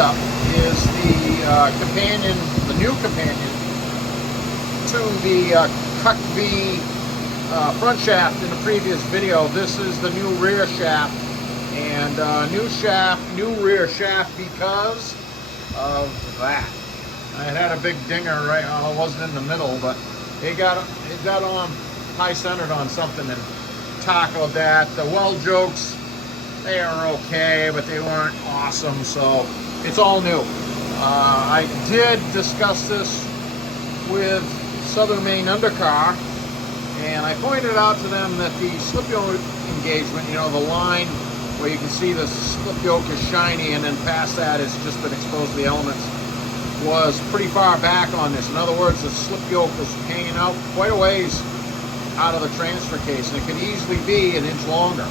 up is the new companion to the CUCV front shaft in the previous video. This is the new rear shaft, and new rear shaft because of that. I had a big dinger right, it wasn't in the middle, but it got on high centered on something and tackled that. The weld jokes, they are okay, but they weren't awesome, so it's all new. I did discuss this with Southern Maine Undercar, and I pointed out to them that the slip yoke engagement, you know, the line where you can see the slip yoke is shiny and then past that it's just been exposed to the elements, was pretty far back on this. In other words, the slip yoke was hanging out quite a ways out of the transfer case, and it could easily be an inch longer.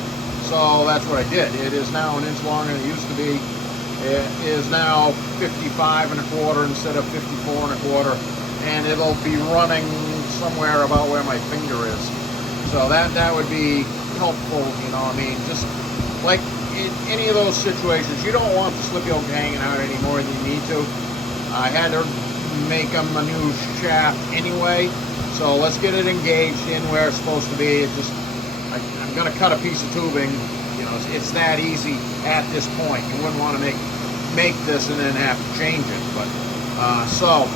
So that's what I did. It is now an inch longer than it used to be. It is now 55 1/4 instead of 54 1/4, and it'll be running somewhere about where my finger is. So that would be helpful, you know. I mean, just like in any of those situations, you don't want the slip yoke hanging out any more than you need to. I had to make them a new shaft anyway, so let's get it engaged in where it's supposed to be. I'm going to cut a piece of tubing. You know, it's that easy at this point. You wouldn't want to make this and then have to change it. But so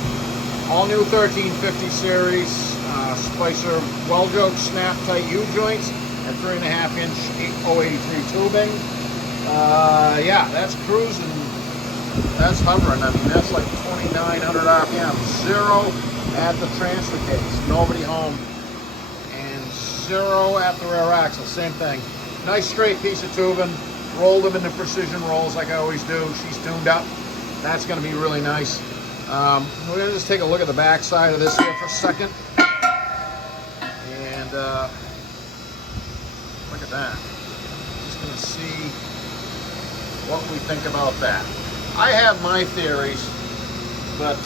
all new 1350 series Spicer weld joke snap tight U-joints and 3.5 inch 083 tubing. Yeah, that's cruising. That's hovering. I mean, that's like 2,900 RPM. Zero at the transfer case. Nobody home. And zero at the rear axle. Same thing. Nice straight piece of tubing. Rolled them into precision rolls like I always do. She's tuned up. That's going to be really nice. We're going to just take a look at the back side of this here for a second. And look at that. Just going to see what we think about that. I have my theories, but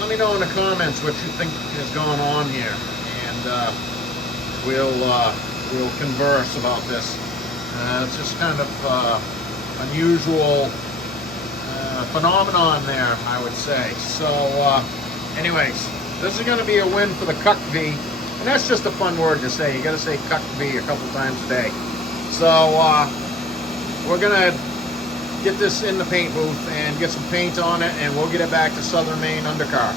let me know in the comments what you think is going on here, and we'll converse about this. It's just kind of unusual phenomenon there, I would say. So anyways, this is going to be a win for the CUCV, and that's just a fun word to say. You got to say CUCV a couple times a day. So we're going to get this in the paint booth and get some paint on it, and we'll get it back to Southern Maine Undercar.